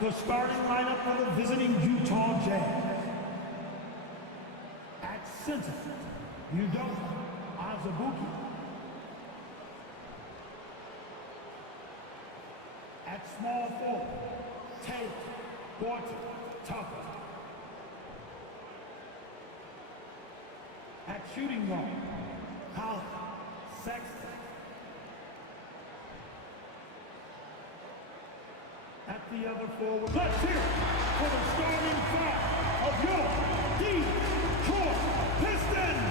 The starting lineup for the visiting Utah Jazz. At center, Udoka Azubuike. At small forward, Taylor Tucker. At shooting guard, Colin Sexton. At the other forward, let's hear it for the starting five of your Detroit Pistons.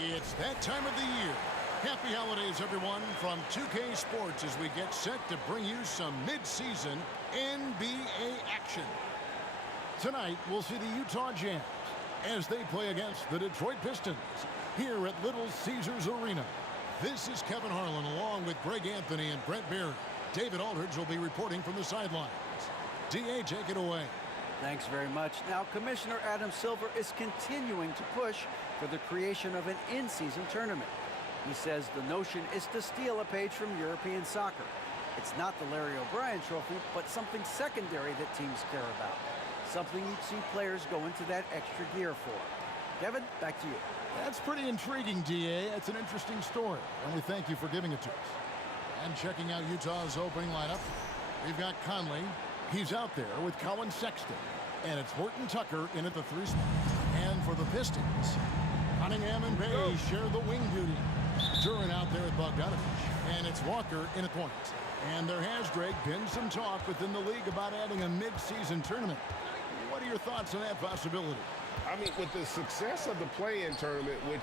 It's that time of the year. Happy holidays, everyone, from 2K Sports as we get set to bring you some mid-season NBA action. Tonight, we'll see the Utah Jazz as they play against the Detroit Pistons here at Little Caesars Arena. This is Kevin Harlan along with Greg Anthony and Brent Barry. David Aldridge will be reporting from the sidelines. D.A., take it away. Thanks very much. Now, Commissioner Adam Silver is continuing to push for the creation of an in-season tournament. He says the notion is to steal a page from European soccer. It's not the Larry O'Brien Trophy, but something secondary that teams care about. Something you'd see players go into that extra gear for. Kevin, back to you. That's pretty intriguing, D.A. It's an interesting story, and we thank you for giving it to us. And checking out Utah's opening lineup, we've got Conley. He's out there with Colin Sexton. And it's Horton Tucker in at the 3 spot. And for the Pistons, Cunningham and Bay share the wing duty. Duran out there at Bogdanovich. And it's Walker in at point. And there has, Greg, been some talk within the league about adding a mid-season tournament. What are your thoughts on that possibility? I mean, with the success of the play-in tournament, which...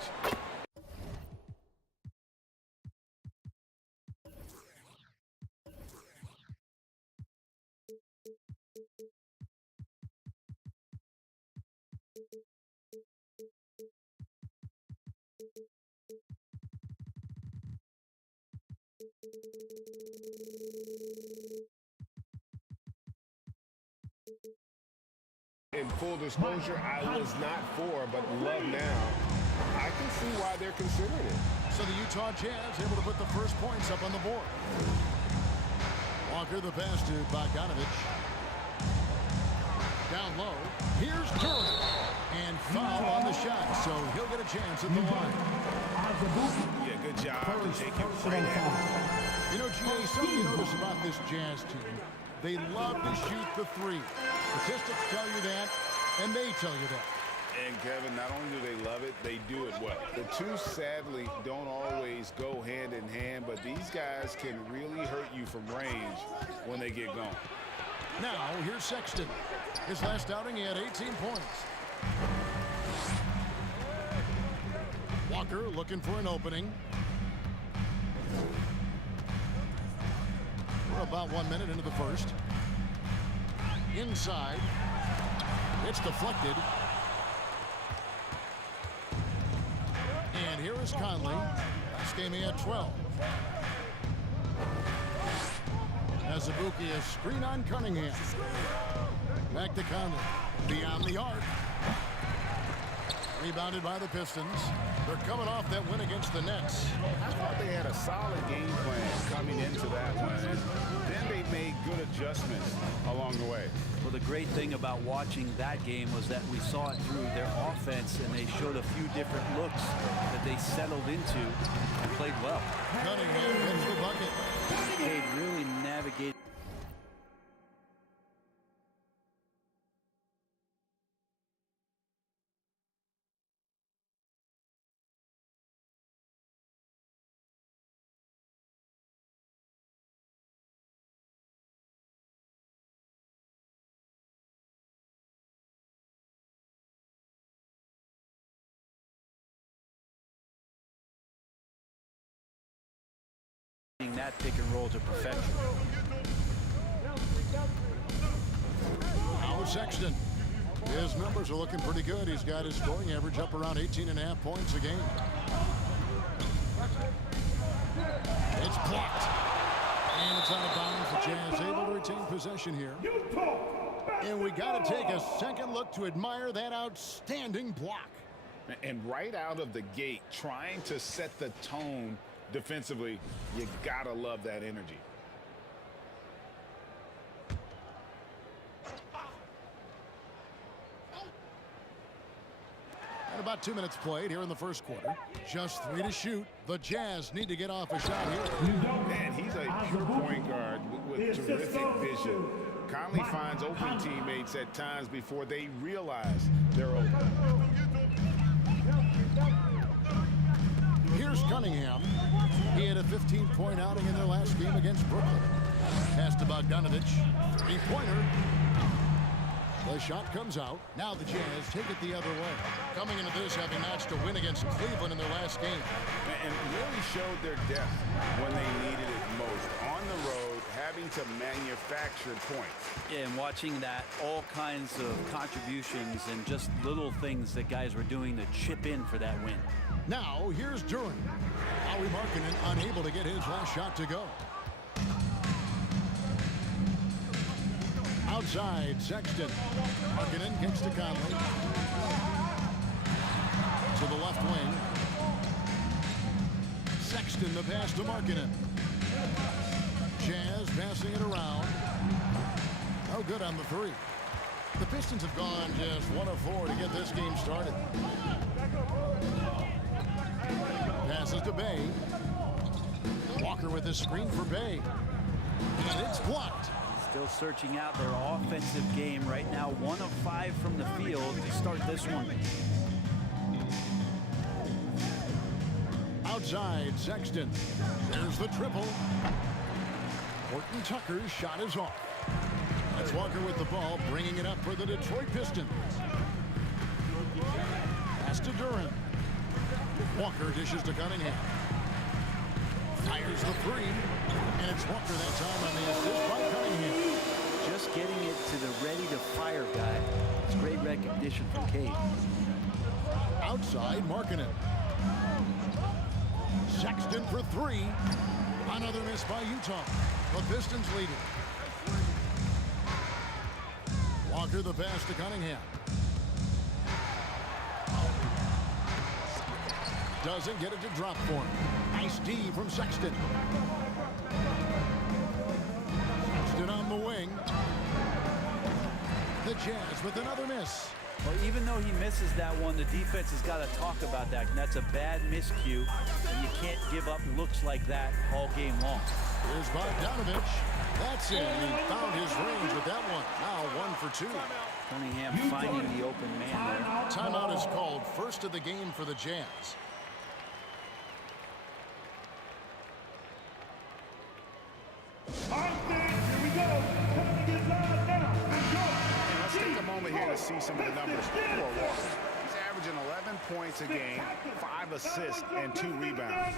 In full disclosure, I was not for, but love now. I can see why they're considering it. So the Utah Jazz able to put the first points up on the board. Walker the pass to Bogdanovich. Down low. Here's Duran. And foul on the shot, so he'll get a chance at the line. Yeah, good job to take him right out. You know, G.A., something you notice about this Jazz team, they love to shoot the three. Statistics tell you that, and they tell you that. And, Kevin, not only do they love it, they do it well. The two, sadly, don't always go hand in hand, but these guys can really hurt you from range when they get going. Now, here's Sexton. His last outing, he had 18 points. Walker looking for an opening. We're about 1 minute into the first. Inside. It's deflected. And here is Conley. Last game he had 12. Azubuike, a screen on Cunningham. Back to Conley. Beyond the arc. Rebounded by the Pistons. They're coming off that win against the Nets. I thought they had a solid game plan coming into that one. Then they made good adjustments along the way. Well, the great thing about watching that game was that we saw it through their offense, and they showed a few different looks that they settled into and played well. Cunningham hits the bucket. They really navigated. That pick and roll to perfection. Howard Sexton. His numbers are looking pretty good. He's got his scoring average up around 18.5 points a game. It's blocked. And it's out of bounds. The Jazz able to retain possession here. And we got to take a second look to admire that outstanding block. And right out of the gate, trying to set the tone defensively, you gotta love that energy. And about 2 minutes played here in the first quarter. Just 3 to shoot. The Jazz need to get off a shot here. Man, he's a pure point guard with terrific vision. Conley finds open teammates at times before they realize they're open. Here's Cunningham. He had a 15-point outing in their last game against Brooklyn. Pass to Bogdanovich. Three-pointer. The shot comes out. Now the Jazz take it the other way. Coming into this, having matched a win against Cleveland in their last game. And really showed their depth when they needed it most. On the road, having to manufacture points. Yeah, and watching that, all kinds of contributions and just little things that guys were doing to chip in for that win. Now, here's Duran. Lauri Markkanen unable to get his last shot to go. Outside, Sexton. Markkanen gets to Conley. To the left wing. Sexton the pass to Markkanen. Jazz passing it around. No good on the three. The Pistons have gone just 1 of 4 to get this game started. Passes to Bay. Walker with the screen for Bay. And it's blocked. Still searching out their offensive game right now. 1 of 5 from the field to start this one. Outside, Sexton. There's the triple. Horton Tucker's shot is off. That's Walker with the ball, bringing it up for the Detroit Pistons. Pass to Duran. Walker dishes to Cunningham. Fires the three. And it's Walker that time on the assist by Cunningham. Just getting it to the ready-to-fire guy. It's great recognition from Cade. Outside, Markkanen. Sexton for 3. Another miss by Utah. The Pistons lead it. Walker the pass to Cunningham. Doesn't get it to drop for him. Nice D from Sexton. Sexton on the wing. The Jazz with another miss. Well, even though he misses that one, the defense has got to talk about that. And that's a bad miscue. And you can't give up looks like that all game long. Here's Bogdanovich. That's it. He found his range with that one. Now 1 for 2. Cunningham finding the open man there. Timeout is called. First of the game for the Jazz. Here we go. Time to get live now. Let's take a moment here to see some of the numbers for Walker. He's averaging 11 points a game, 5 assists, and 2 rebounds.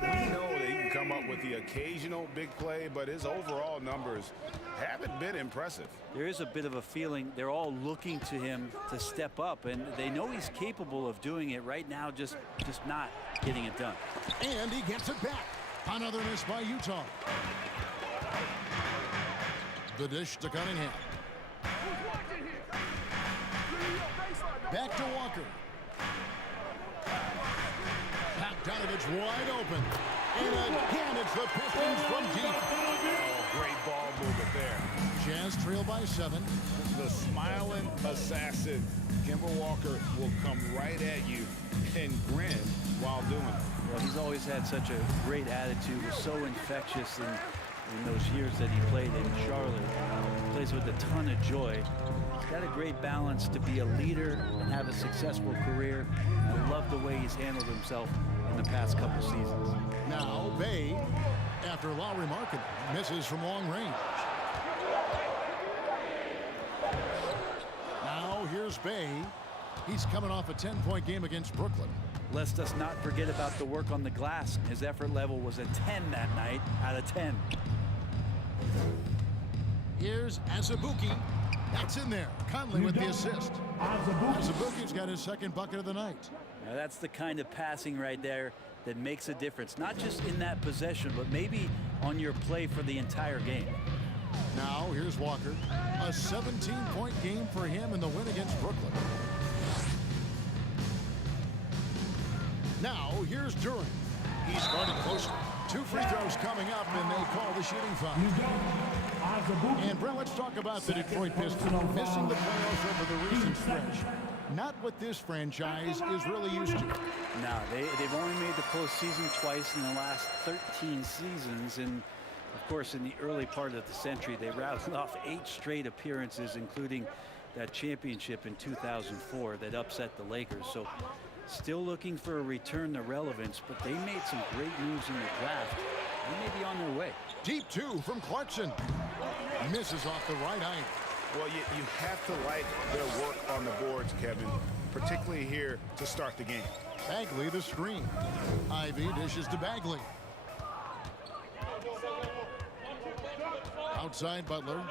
We know that he can come up with the occasional big play, but his overall numbers haven't been impressive. There is a bit of a feeling they're all looking to him to step up, and they know he's capable of doing it right now, just not getting it done. And he gets it back. Another miss by Utah. The dish to Cunningham. Back to Walker. Bogdanovich wide open. And again, it's the Pistons from deep. Oh, great ball movement there. Jazz trail by 7. The smiling assassin, Kemba Walker, will come right at you and grin while doing it. Well, he's always had such a great attitude. Was so infectious in those years that he played in Charlotte. Plays with a ton of joy. He's got a great balance to be a leader and have a successful career. I love the way he's handled himself in the past couple seasons. Now Bay, after Lauri Markkanen misses from long range. Now here's Bay. He's coming off a 10-point game against Brooklyn. Let's us not forget about the work on the glass. His effort level was a 10 that night out of 10. Here's Azubuike. That's in there. Conley with the assist. Azubuike's got his second bucket of the night. Now that's the kind of passing right there that makes a difference. Not just in that possession, but maybe on your play for the entire game. Now here's Walker. A 17-point game for him in the win against Brooklyn. Now, here's Durant. He's guarded closer. 2 free throws coming up, and they call the shooting foul. And, Brett, let's talk about the Detroit Pistons. Missing the playoffs over the recent stretch. Not what this franchise is really used to. No, they've only made the postseason twice in the last 13 seasons. And, of course, in the early part of the century, they rattled off 8 straight appearances, including that championship in 2004 that upset the Lakers. So still looking for a return to relevance, but they made some great moves in the draft. They may be on their way. Deep 2 from Clarkson. Misses off the right eye. Well, you have to like their work on the boards, Kevin, particularly here to start the game. Bagley the screen. Ivy dishes to Bagley. Outside Butler.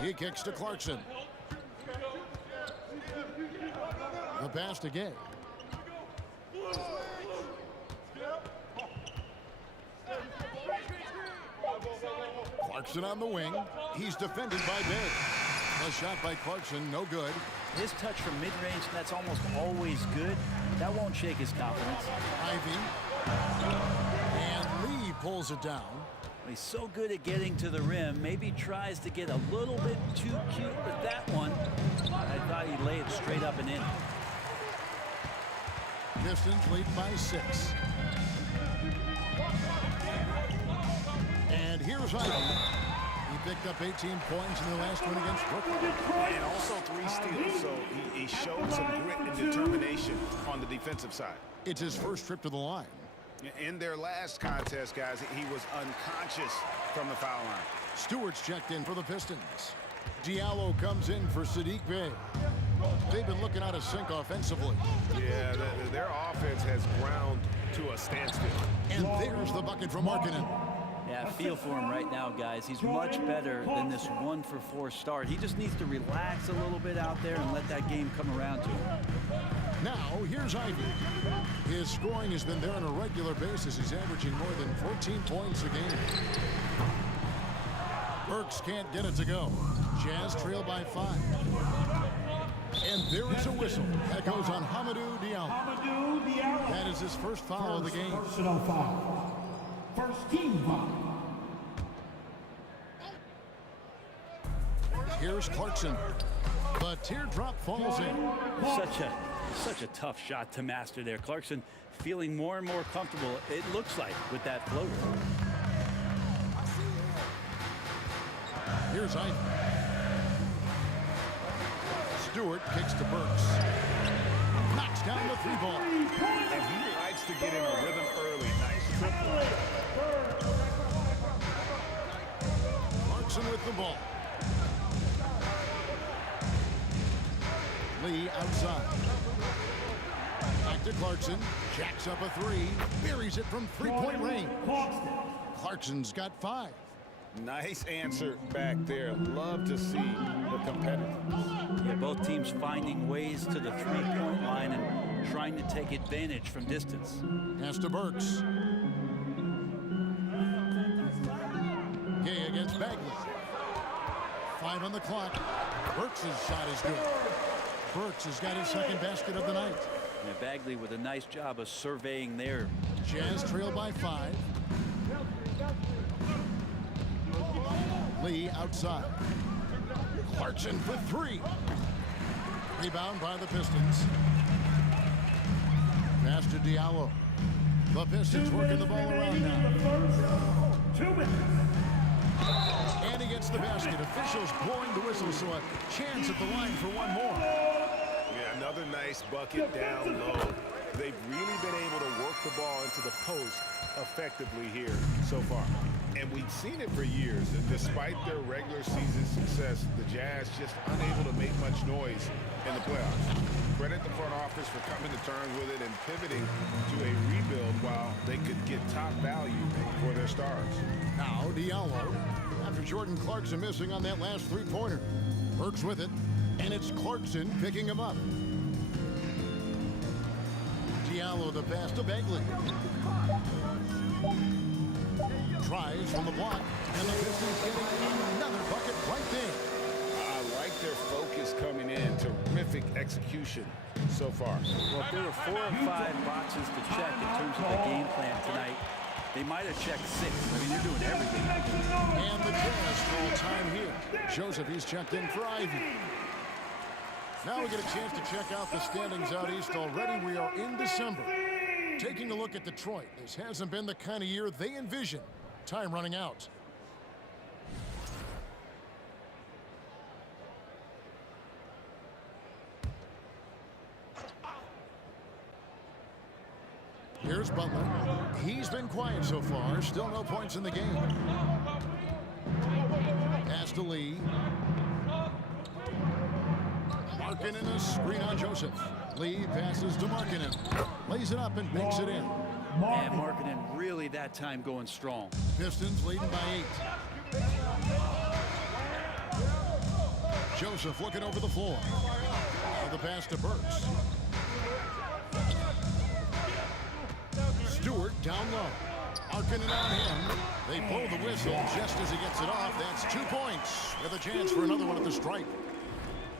He kicks to Clarkson. The pass to Gay. Clarkson on the wing. He's defended by Bay. A shot by Clarkson, no good. His touch from mid-range, that's almost always good. That won't shake his confidence. Ivy. And Lee pulls it down. He's so good at getting to the rim. Maybe tries to get a little bit too cute with that one. I thought he'd lay it straight up and in. Pistons lead by 6. And here's Ivy. He picked up 18 points in the last one against Brooklyn. And also 3 steals, so he showed some grit and determination on the defensive side. It's his first trip to the line. In their last contest, guys, he was unconscious from the foul line. Stewart's checked in for the Pistons. Diallo comes in for Sadiq Bey. They've been looking out of sync offensively. Yeah, their offense has ground to a standstill. And there's the bucket from Markkanen. Yeah, I feel for him right now, guys. He's much better than this 1-for-4 start. He just needs to relax a little bit out there and let that game come around to him. Now, here's Ivy. His scoring has been there on a regular basis. He's averaging more than 14 points a game. Burks can't get it to go. Jazz trail by 5. And there is a whistle. That goes on Hamidou Diallo. That is his first foul of the game. Personal foul. First team foul. Here's Clarkson. The teardrop falls in. Such a tough shot to master there. Clarkson feeling more and more comfortable, it looks like, with that floater. Here's Ivy. Stewart kicks to Burks. Knocks down the 3-ball. And he likes to get in a rhythm early. Nice triple. Clarkson with the ball. Lee outside. Back to Clarkson. Jacks up a 3. Buries it from 3-point range. Clarkson's got 5. Nice answer back there. Love to see the competitiveness. Yeah, both teams finding ways to the 3-point line and trying to take advantage from distance. Pass to Burks. Gay against Bagley. 5 on the clock. Burks' shot is good. Burks has got his second basket of the night. And Bagley with a nice job of surveying there. Jazz trail by 5. Lee outside. Clarkson for 3. Rebound by the Pistons. Pass to Diallo. The Pistons working the ball around now. 2 minutes. And he gets the basket. Officials blowing the whistle, so a chance at the line for one more. Yeah, another nice bucket down low. They've really been able to work the ball into the post effectively here so far. And we've seen it for years. And despite their regular season success, the Jazz just unable to make much noise in the playoffs. Credit the front office for coming to terms with it and pivoting to a rebuild while they could get top value for their stars. Now Diallo, after Jordan Clarkson missing on that last 3-pointer. Burks with it, and it's Clarkson picking him up. Diallo the pass to Bagley. Tries from the block, and the Pistons getting another bucket right there. I like like their focus coming in. Terrific execution so far. Well, if there were 4 or 5 boxes to check in terms of the game plan tonight, they might have checked 6. I mean, they're doing everything. And the Jazz call time here. Joseph, he's checked in for Ivy. Now we get a chance to check out the standings out east already. We are in December. Taking a look at Detroit. This hasn't been the kind of year they envisioned. Time running out. Here's Butler. He's been quiet so far. Still no points in the game. Pass to Lee. Markkanen a screen on Joseph. Lee passes to Markkanen. Lays it up and banks it in. And Markkanen really that time going strong. Pistons leading by 8. Joseph looking over the floor. Now the pass to Burks. Stewart down low. Markkanen on him. They blow the whistle just as he gets it off. That's 2 points with a chance for another one at the stripe.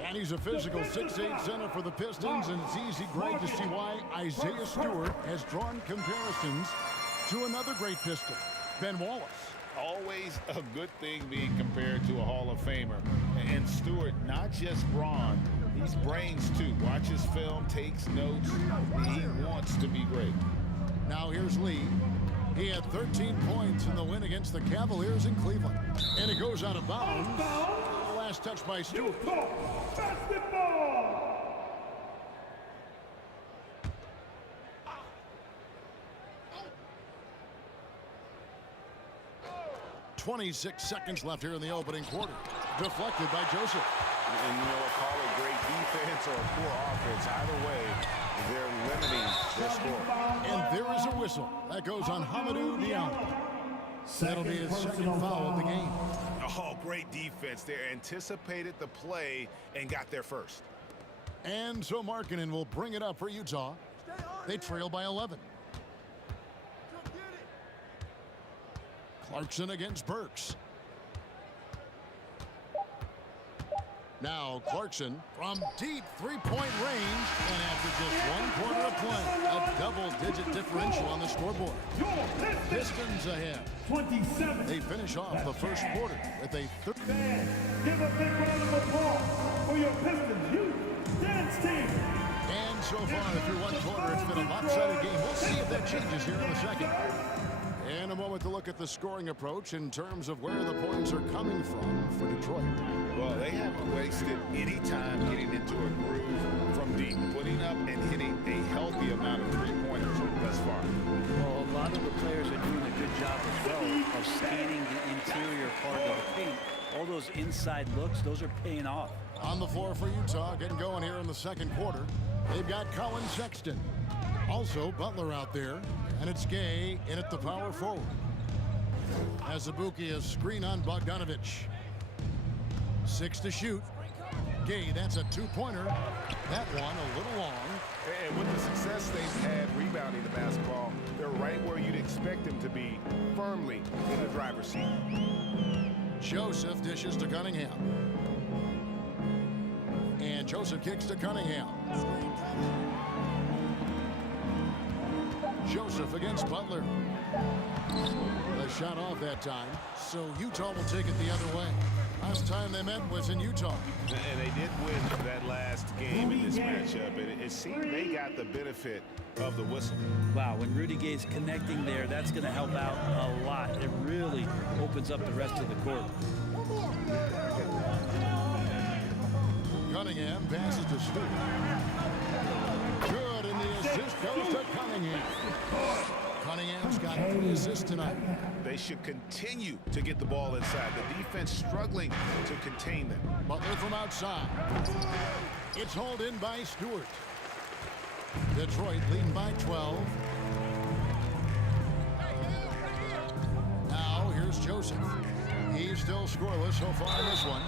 And he's a physical 6'8" center for the Pistons, and it's easy, Greg, to see why Isaiah Stewart has drawn comparisons to another great Piston, Ben Wallace. Always a good thing being compared to a Hall of Famer. And Stewart, not just brawn, he's brains too. Watches film, takes notes. He wants to be great. Now here's Lee. He had 13 points in the win against the Cavaliers in Cleveland. And it goes out of bounds. The last touch by Stewart. Basketball. 26 seconds left here in the opening quarter. Deflected by Joseph. And call it great defense or poor offense. Either way, they're limiting their score. And there is a whistle. That goes on Hamidou Diallo. That'll be his second foul of the game. Oh, great defense. They anticipated the play and got there first. And so Markkanen will bring it up for Utah. They trail by 11. Clarkson against Burks. Now Clarkson from deep three-point range, and after just 1 quarter of play, a double-digit differential on the scoreboard. Pistons ahead. 27. They finish off the first quarter with a Fans, give a big round of applause for your Pistons youth dance team. And so far through 1 quarter, it's been a lopsided game. We'll see if that changes here in a second. And a moment to look at the scoring approach in terms of where the points are coming from for Detroit. Well, they haven't wasted any time getting into a groove from deep, putting up and hitting a healthy amount of three-pointers thus far. Well, a lot of the players are doing a good job as well of scanning the interior part of the paint. All those inside looks, those are paying off. On the floor for Utah, getting going here in the second quarter. They've got Colin Sexton. Also Butler out there, and it's Gay in at the power forward. Azubuike, a screen on Bogdanovich. 6 to shoot. Gay, that's a 2-pointer. That one a little long. And with the success they've had rebounding the basketball, they're right where you'd expect them to be, firmly in the driver's seat. Joseph dishes to Cunningham. And Joseph kicks to Cunningham. Joseph against Butler. The shot off that time, so Utah will take it the other way. Last time they met was in Utah. And they did win that last game in this matchup, and it seemed they got the benefit of the whistle. Wow, when Rudy Gay's connecting there, that's going to help out a lot. It really opens up the rest of the court. Cunningham passes to Stewart. Good, and the assist goes to Cunningham. Cunningham's got 3 assists tonight. They should continue to get the ball inside. The defense struggling to contain them. Butler from outside. It's hauled in by Stewart. Detroit leading by 12. Now here's Joseph. He's still scoreless so far in this one.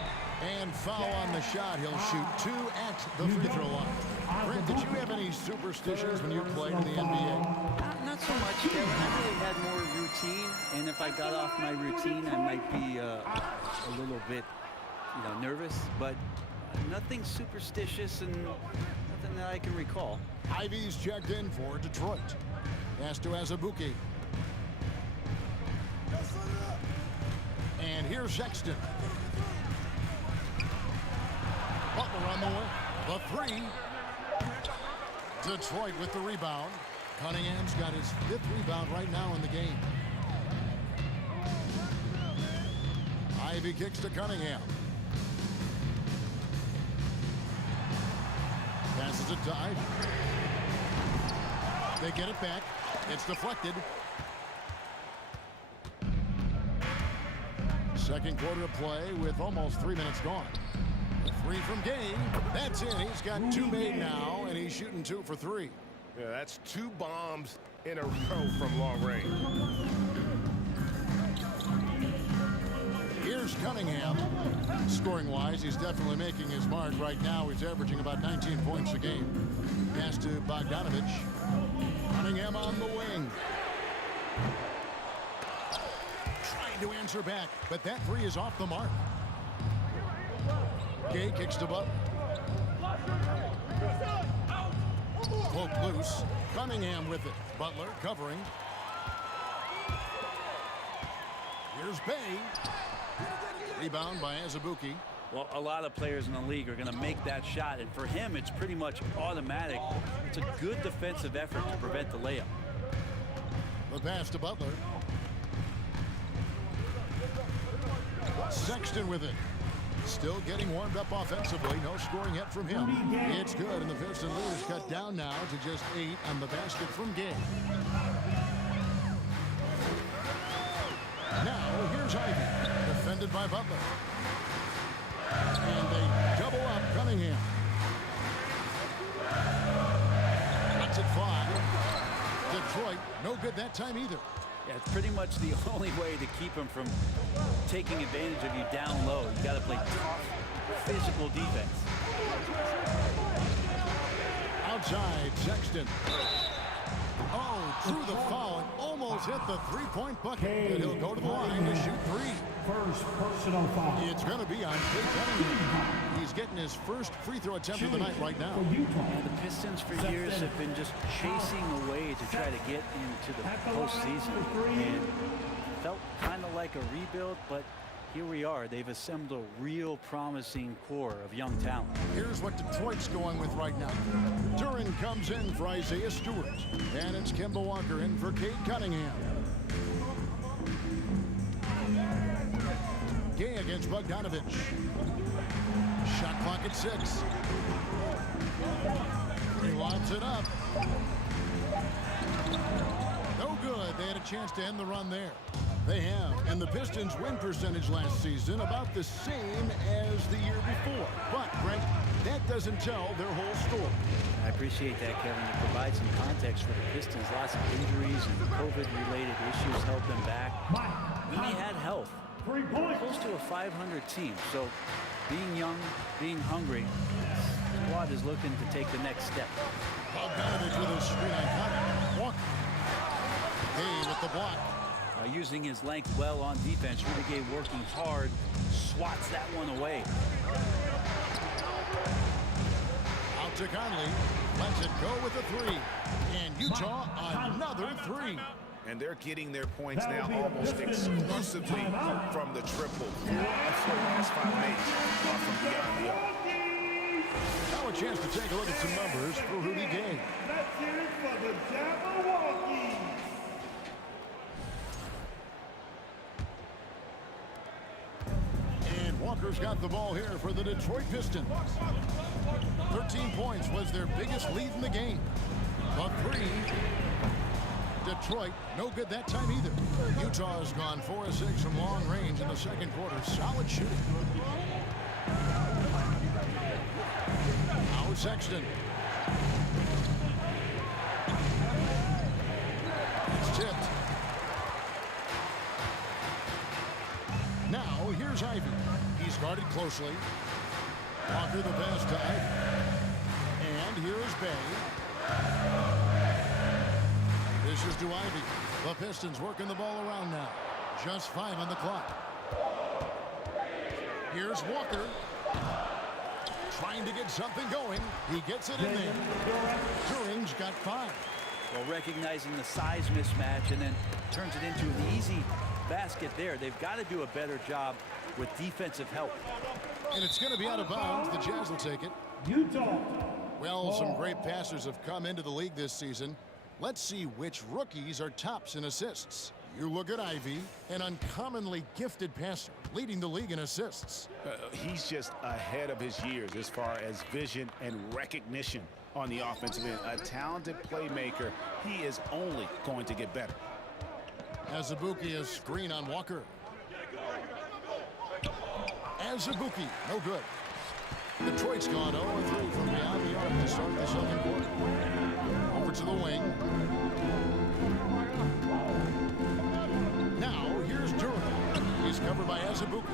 And foul on the shot. He'll shoot 2 at the free throw line. Brent, did you have any superstitions when you played in the NBA? Not so much, Kevin. I really had more routine, and if I got off my routine, I might be a little bit, nervous. But Nothing superstitious and nothing that I can recall. Ivy's checked in for Detroit. Pass to Azubuike. And here's Sexton. Butler on the way. The three. Detroit with the rebound. Cunningham's got his 5th rebound right now in the game. Ivy kicks to Cunningham. Passes it to Ivy. They get it back. It's deflected. Second quarter of play with almost 3 minutes gone. A three from Gay. That's in. He's got 2 made now, and he's shooting 2 for 3. Yeah, that's 2 bombs in a row from long range. Here's Cunningham. Scoring-wise, he's definitely making his mark right now. He's averaging about 19 points a game. Pass to Bogdanovich. Cunningham on the wing. Trying to answer back, but that three is off the mark. Gay kicks to Butler. Poke loose. Cunningham with it. Butler covering. Here's Bay. Rebound by Azubuike. Well, a lot of players in the league are going to make that shot, and for him, it's pretty much automatic. It's a good defensive effort to prevent the layup. The pass to Butler. Sexton with it. Still getting warmed up offensively. No scoring yet from him. It's good, and the Pistons lead is cut down now to just 8 on the basket from Gay. Now, here's Ivy. Defended by Butler. And they double up Cunningham. That's it 5. Detroit, no good that time either. Yeah, it's pretty much the only way to keep him from taking advantage of you down low. You got to play tough, physical defense. Outside, Sexton. Oh, drew the foul and almost hit the three-point bucket. And he'll go to the line to shoot 3. First personal foul. It's going to be on Kate Cunningham. He's getting his first free throw attempt of the night right now. Yeah, the Pistons for years have been just chasing away to try to get into the postseason. And felt kind of like a rebuild, but here we are. They've assembled a real promising core of young talent. Here's what Detroit's going with right now. Duran comes in for Isaiah Stewart. And it's Kemba Walker in for Kate Cunningham. Gay against Bogdanovich. Shot clock at 6. He lobs it up. No good. They had a chance to end the run there. They have. And the Pistons' win percentage last season about the same as the year before. But, Greg, that doesn't tell their whole story. I appreciate that, Kevin. To provide some context for the Pistons, lots of injuries and COVID-related issues held them back. When they had health, close to a 500 team. So being young, being hungry, the squad is looking to take the next step. Bogdanovich with a screen on Cunningham. Walker. Hey with the block. Using his length well on defense. Rudy Gay working hard, swats that one away. Out to Conley. Lets it go with a 3. And Utah another 3. And they're getting their points now almost exclusively from the triple. 4 of their last 5 mates are from beyond the arc. Now a chance to take a look at some numbers for Rudy Gay. Let's hear it for the Jabberwockies. And Walker's got the ball here for the Detroit Pistons. 13 points was their biggest lead in the game. But 3. Detroit, no good that time either. Utah has gone 4 of 6 from long range in the second quarter. Solid shooting. Now Sexton. It's tipped. Now here's Ivy. He's guarded closely. Walker the pass to Ivy. And here's Bay. This is to Ivy. The Pistons working the ball around now. Just 5 on the clock. Here's Walker. trying to get something going. He gets it in there. Turing's got 5. Well, recognizing the size mismatch and then turns it into an easy basket there. They've got to do a better job with defensive help. And it's going to be out of bounds. The Jazz will take it. Utah. Well, some great passers have come into the league this season. Let's see which rookies are tops in assists. You look at Ivy, an uncommonly gifted passer, leading the league in assists. He's just ahead of his years as far as vision and recognition on the offensive end. A talented playmaker. He is only going to get better. Azubuike a screen on Walker. Azubuike, no good. Detroit's gone 0-3 from beyond the arc to start the second quarter. Over to the wing. Now here's Durham. He's covered by Azubuike.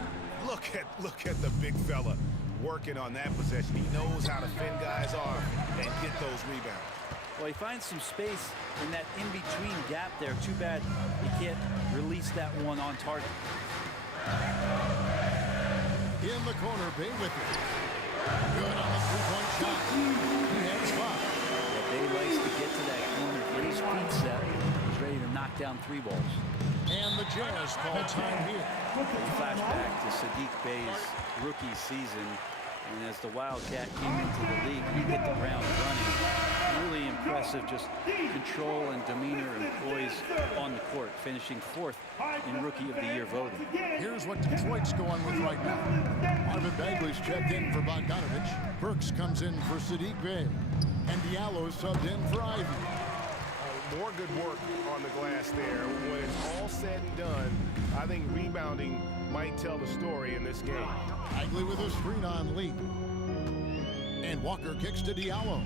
Look at the big fella working on that possession. He knows how to fend guys off and get those rebounds. Well, he finds some space in that in-between gap there. Too bad he can't release that one on target. In the corner, Bay with it. Good on the three-point shot. He has 5. Yeah, Bay likes to get to that corner, get his feet set. He's ready to knock down 3 balls. And the Jazz call time here. Flashback to Sadiq Bay's rookie season. And as the Wildcat came into the league, he hit the ground running. Really impressive, just control and demeanor and poise on the court, finishing 4th in Rookie of the Year voting. Here's what Detroit's going with right now. Marvin Bagley's checked in for Bogdanovich. Burks comes in for Sadiq Bey. And Diallo subbed in for Ivy. More good work on the glass there. When it's all said and done, I think rebounding might tell the story in this game. Bagley with a screen on Lee. And Walker kicks to Diallo.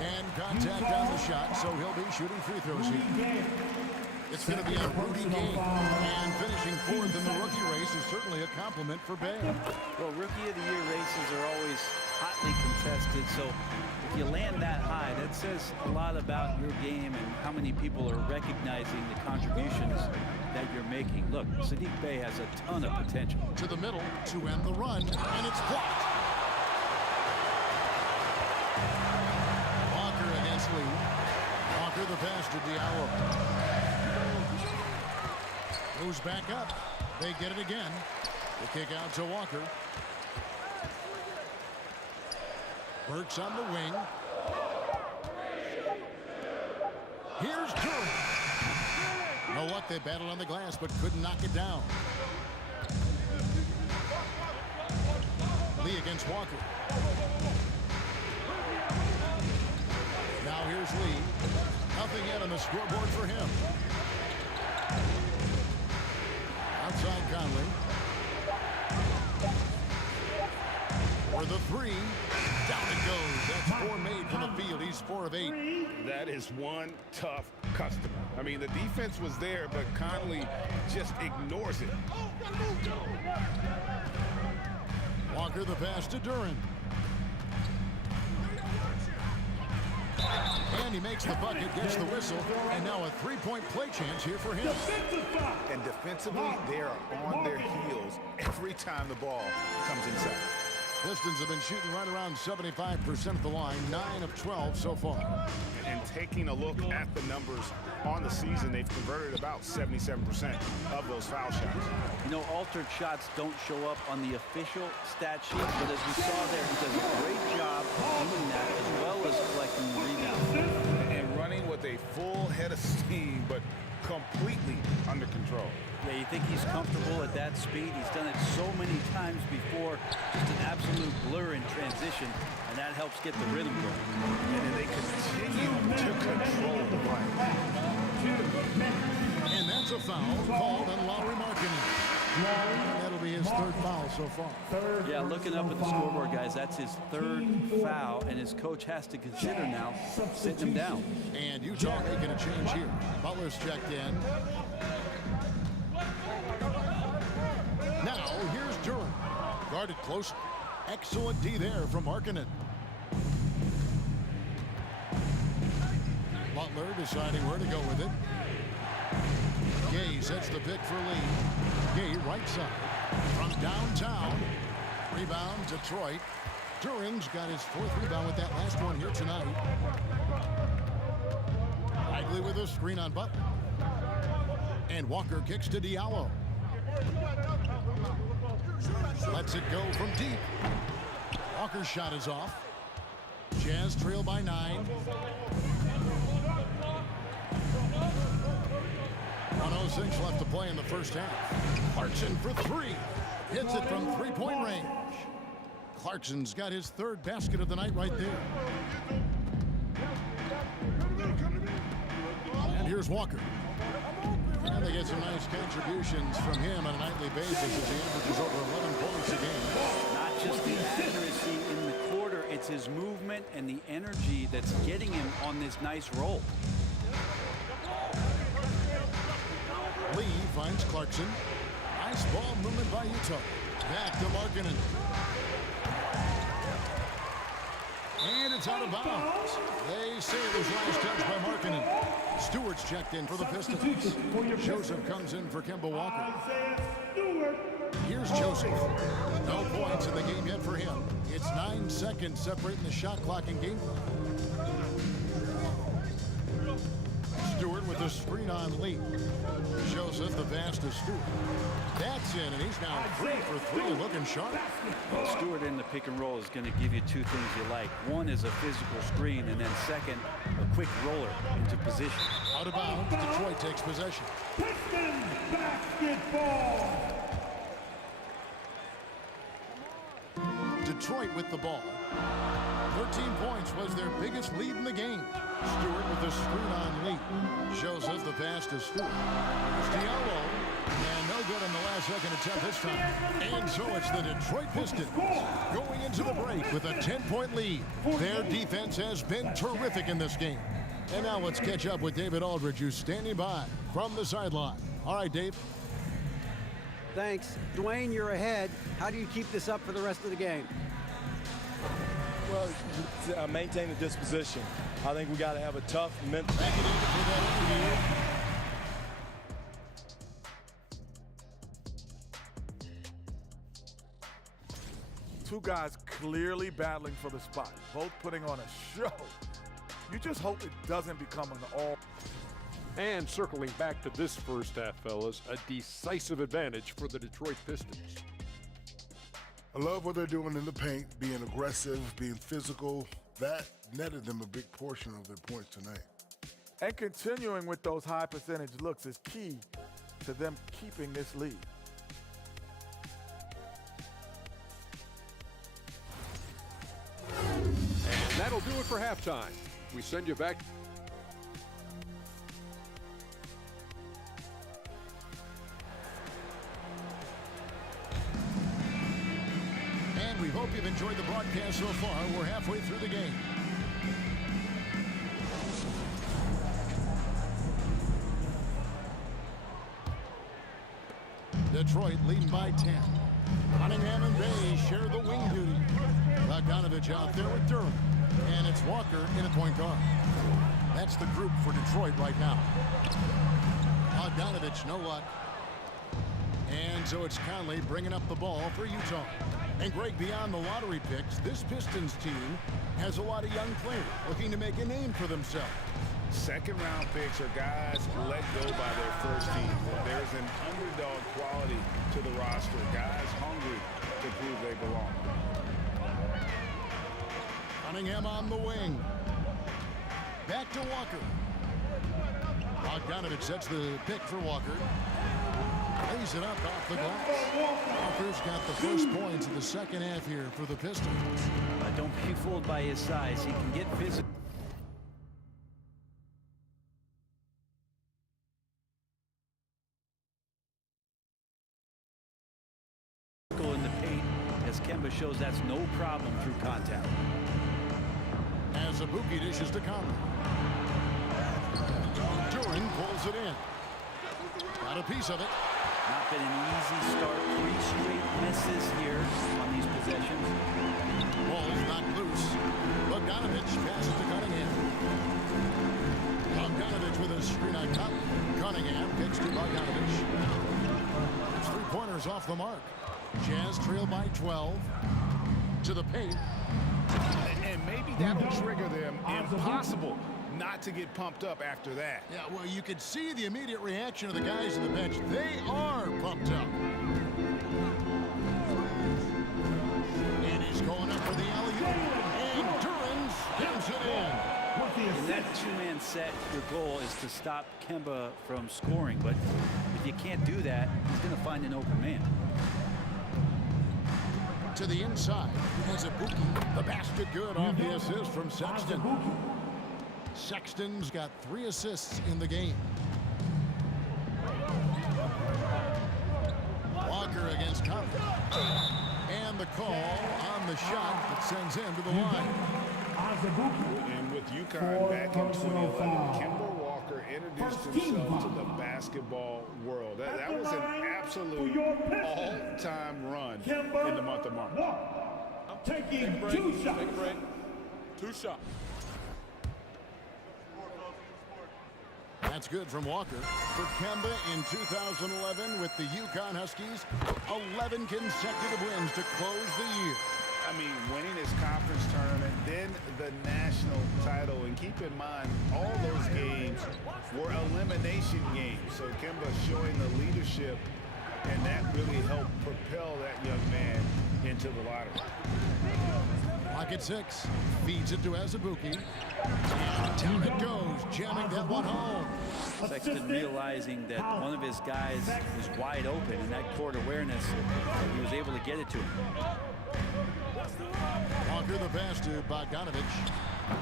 And contact on the shot, so he'll be shooting free throws here. It's going to be a Rudy game. And finishing 4th in the rookie race is certainly a compliment for Bay. Well, Rookie of the Year races are always hotly contested, so if you land that high, that says a lot about your game and how many people are recognizing the contributions that you're making. Look, Sadiq Bey has a ton of potential. To the middle to end the run, and it's blocked. Walker against Lee. Walker the pass to Diallo. Goes back up. They get it again. The kick out to Walker. Burks on the wing. Here's Durham. No luck, they battled on the glass, but couldn't knock it down. Lee against Walker. Now here's Lee. Nothing yet on the scoreboard for him. Outside Conley. For the 3. Down it goes. That's 4 made from the field. He's 4 of 8. That is one tough customer. I mean, the defense was there, but Conley just ignores it. Walker the pass to Duran. And he makes the bucket, gets the whistle, and now a 3-point play chance here for him. And defensively, they are on their heels every time the ball comes inside. Pistons have been shooting right around 75% of the line, 9 of 12 so far. And taking a look at the numbers on the season, they've converted about 77% of those foul shots. You know, altered shots don't show up on the official stat sheet, but as we saw there, he does a great job doing that as well as collecting the rebounds. And running with a full head of steam, but completely under control. Yeah, you think he's comfortable at that speed. He's done it so many times before. Just an absolute blur in transition, and that helps get the rhythm going. And they continue to control the play. And that's a foul called on Lauri Markkanen. That'll be his 3rd foul so far. Yeah, looking up at the scoreboard, guys, that's his 3rd foul, and his coach has to consider now sitting him down. And Utah making a change here. Butler's checked in. Now, here's Duran. Guarded close. Excellent D there from Markkanen. Butler deciding where to go with it. Gay sets the pick for Lee. Gay right side. From downtown. Rebound, Detroit. Duran's got his 4th rebound with that last one here tonight. Bagley with a screen on Butler. And Walker kicks to Diallo. Lets it go from deep. Walker's shot is off. Jazz trail by 9. 1:06 left to play in the first half. Clarkson for 3. Hits it from 3-point range. Clarkson's got his 3rd basket of the night right there. And here's Walker. And they get some nice contributions from him on a nightly basis as he averages over 11 points a game. Not just the accuracy in the quarter, it's his movement and the energy that's getting him on this nice roll. Lee finds Clarkson. Nice ball movement by Utah. Back to Markkanen. And it's out of bounds. They say it was last touch by Markkanen. Stewart's checked in for the Pistons. Joseph comes in for Kemba Walker. Here's Joseph. No points in the game yet for him. It's 9 seconds separating the shot clock and game clock. Stewart with a screen on Lee. Joseph, the pass to Stewart. That's in, and he's now 3 for 3, looking sharp. Well, Stewart in the pick and roll is going to give you 2 things you like. One is a physical screen, and then second, a quick roller into position. Out of bounds, Detroit takes possession. Pistons basketball. Detroit with the ball. 13 points was their biggest lead in the game. Stewart with the screen on Lee. Joseph the pass to Stewart. There's Diallo. And no good in the last second attempt this time. And so it's the Detroit Pistons going into the break with a 10-point lead. Their defense has been terrific in this game. And now let's catch up with David Aldridge, who's standing by from the sideline. All right, Dave. Thanks. Dwayne, you're ahead. How do you keep this up for the rest of the game? Well, maintain the disposition. I think we got to have a tough mental. Thank you, David, for that interview. Two guys clearly battling for the spot, both putting on a show. You just hope it doesn't become an all. And circling back to this first half, fellas, a decisive advantage for the Detroit Pistons. I love what they're doing in the paint, being aggressive, being physical. That netted them a big portion of their points tonight. And continuing with those high percentage looks is key to them keeping this lead. And that'll do it for halftime. We send you back. And we hope you've enjoyed the broadcast so far. We're halfway through the game. Detroit leading by 10. Cunningham and Bay share the wing duty. Bogdanovich out there with Durham. And it's Walker in at point guard. That's the group for Detroit right now. Bogdanovich, no luck. And so it's Conley bringing up the ball for Utah. And Greg, beyond the lottery picks, this Pistons team has a lot of young players looking to make a name for themselves. Second-round picks are guys let go by their first team. There's an underdog quality to the roster. Guys hungry to prove they belong. Cunningham on the wing. Back to Walker. Bogdanovich sets the pick for Walker. Lays it up off the glass. Walker's got the first points of the second half here for the Pistons. Don't be fooled by his size. He can get physical. In the paint, as Kemba shows that's no problem through contact. As Ibuki dishes to Conley. Duran pulls it in. Got a piece of it. Not been an easy start. 3 straight misses here on these possessions. Ball's not loose. Bogdanovich passes to Cunningham. Bogdanovich with a screen on top. Cunningham kicks to Bogdanovich. It's 3 pointers off the mark. Jazz trail by 12. To the paint. And maybe that'll trigger them. Impossible not to get pumped up after that. Yeah, well, you could see the immediate reaction of the guys on the bench. They are pumped up. And he's going up for the alley-oop. And Durant hits it in. In that two-man set, your goal is to stop Kemba from scoring. But if you can't do that, he's going to find an open man. To the inside as Ibuki. The basket good off the assist from Sexton. Sexton's got 3 assists in the game. Walker against Conley. And the call on the shot that sends him to the line. And with UConn back in 2011, Kemba Walker introduced himself to the basketball world. That was an absolute all-time run in the month of March. Taking 2 shots. Take a break. 2 shots. That's good from Walker. For Kemba in 2011 with the UConn Huskies, 11 consecutive wins to close the year. I mean, winning his conference tournament, then the national title. And keep in mind, all those games were elimination games. So Kemba showing the leadership, and that really helped propel that young man into the lottery. Pocket 6, feeds it to Azubuike. And down it goes, jamming that one home. Sexton realizing that one of his guys was wide open, and that court awareness, he was able to get it to him. Walker the pass to Bogdanovic.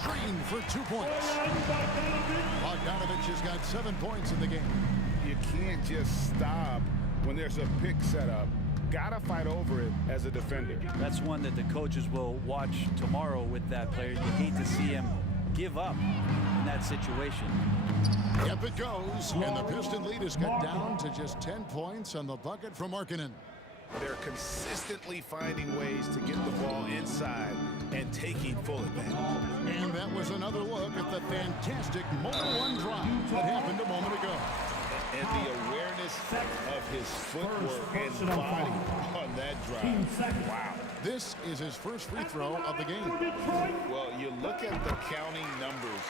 Green for 2 points. Bogdanovic has got 7 points in the game. You can't just stop when there's a pick set up. Gotta fight over it as a defender. That's one that the coaches will watch tomorrow with that player. You hate to see him give up in that situation. Yep, it goes. And the Piston lead is cut down to just 10 points on the bucket from Markkanen. They're consistently finding ways to get the ball inside and taking full advantage. And that was another look at the fantastic one drive that happened a moment ago. And the awareness of his footwork and body on that drive. Wow. This is his first free throw of the game. Well, you look at the counting numbers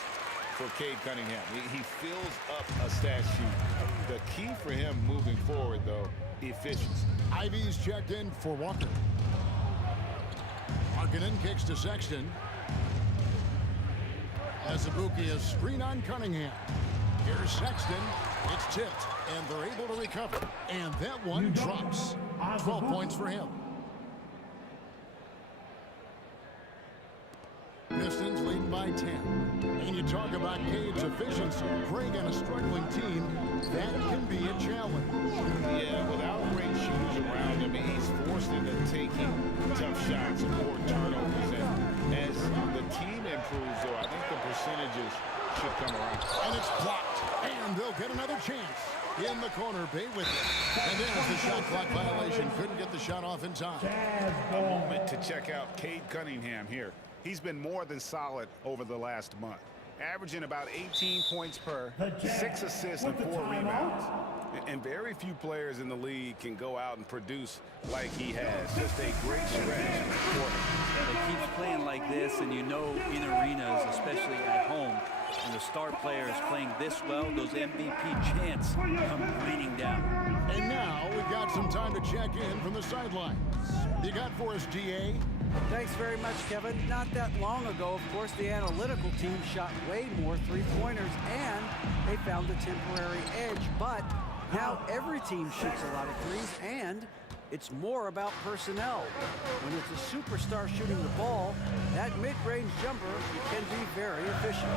for Cade Cunningham. He fills up a stat sheet. The key for him moving forward, though, efficiency. Ivy's checked in for Walker. Markkanen kicks to Sexton. Azubuike is screen on Cunningham. Here's Sexton. It's tipped, and they're able to recover. And that one drops. 12 points for him. Pistons leading by 10. And you talk about Cade's efficiency. Craig on a struggling team, that can be a challenge. Yeah, without great shooters around him, he's forced into taking tough shots and more turnovers. And as the team improves, though, I think the percentages should come around. And it's blocked. And they'll get another chance. In the corner, Bay with it. And there's the shot clock violation. Couldn't get the shot off in time. A moment to check out Cade Cunningham here. He's been more than solid over the last month, averaging about 18 points per, 6 assists and 4 rebounds. And very few players in the league can go out and produce like he has. Just a great stretch for him. He keeps playing like this, and you know in arenas, especially at home, when the star player is playing this well, those MVP chants come raining down. And now we've got some time to check in from the sidelines. You got for us, GA? Thanks very much, Kevin. Not that long ago, of course, the analytical team shot way more three-pointers, and they found a temporary edge. But now every team shoots a lot of threes, and it's more about personnel. When it's a superstar shooting the ball, that mid-range jumper can be very efficient.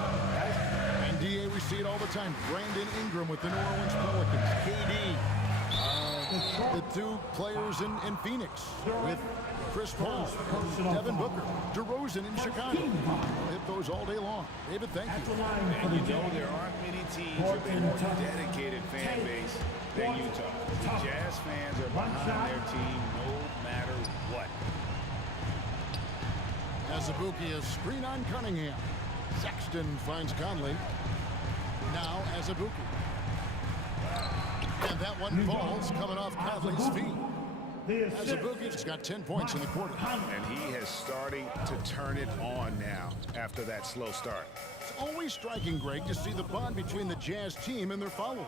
And DA, we see it all the time. Brandon Ingram with the New Orleans Pelicans. KD, the 2 players in Phoenix with Chris Paul, Devin Booker, DeRozan in Chicago. Hit those all day long. David, thank you. And you know there aren't many teams with a more dedicated fan base than Utah. The Jazz fans are behind their team no matter what. Azubuike is screen on Cunningham. Sexton finds Conley. Now Azubuike. And that one falls coming off Conley's feet. The assist. Azubuike's got 10 points in the quarter. And he has starting to turn it on now after that slow start. It's always striking, Greg, to see the bond between the Jazz team and their followers.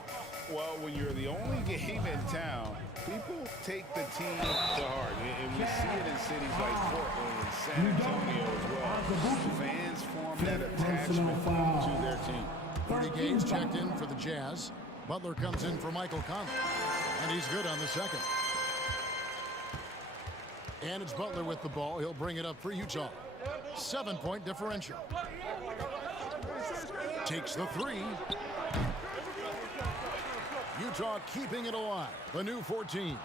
Well, when you're the only game in town, people take the team to heart. And we see it in cities like Portland and San Antonio as well. Fans form that attachment to their team. Rudy Gay's checked in for the Jazz. Butler comes in for Michael Conley. And he's good on the second. And it's Butler with the ball. He'll bring it up for Utah. 7-point differential. Takes the three. Utah keeping it alive. The new 14.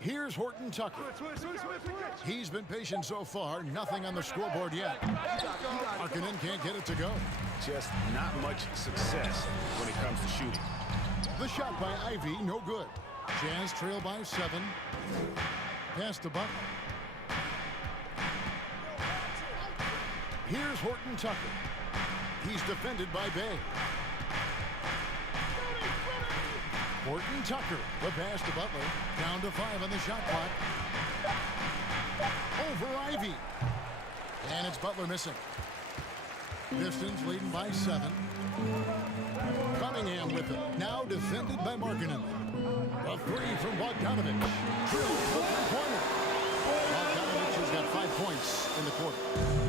Here's Horton Tucker. He's been patient so far. Nothing on the scoreboard yet. Markkanen can't get it to go. Just not much success when it comes to shooting. The shot by Ivy, no good. Jazz trail by 7. Pass to Butler. Here's Horton Tucker. He's defended by Bay. Horton Tucker, the pass to Butler. Down to 5 on the shot clock. Over Ivy. And it's Butler missing. Pistons leading by 7. Cunningham with it. Now defended by Markkanen. A three from Bogdanovic. Drilled the three-pointer. Bogdanovic has got 5 points in the quarter.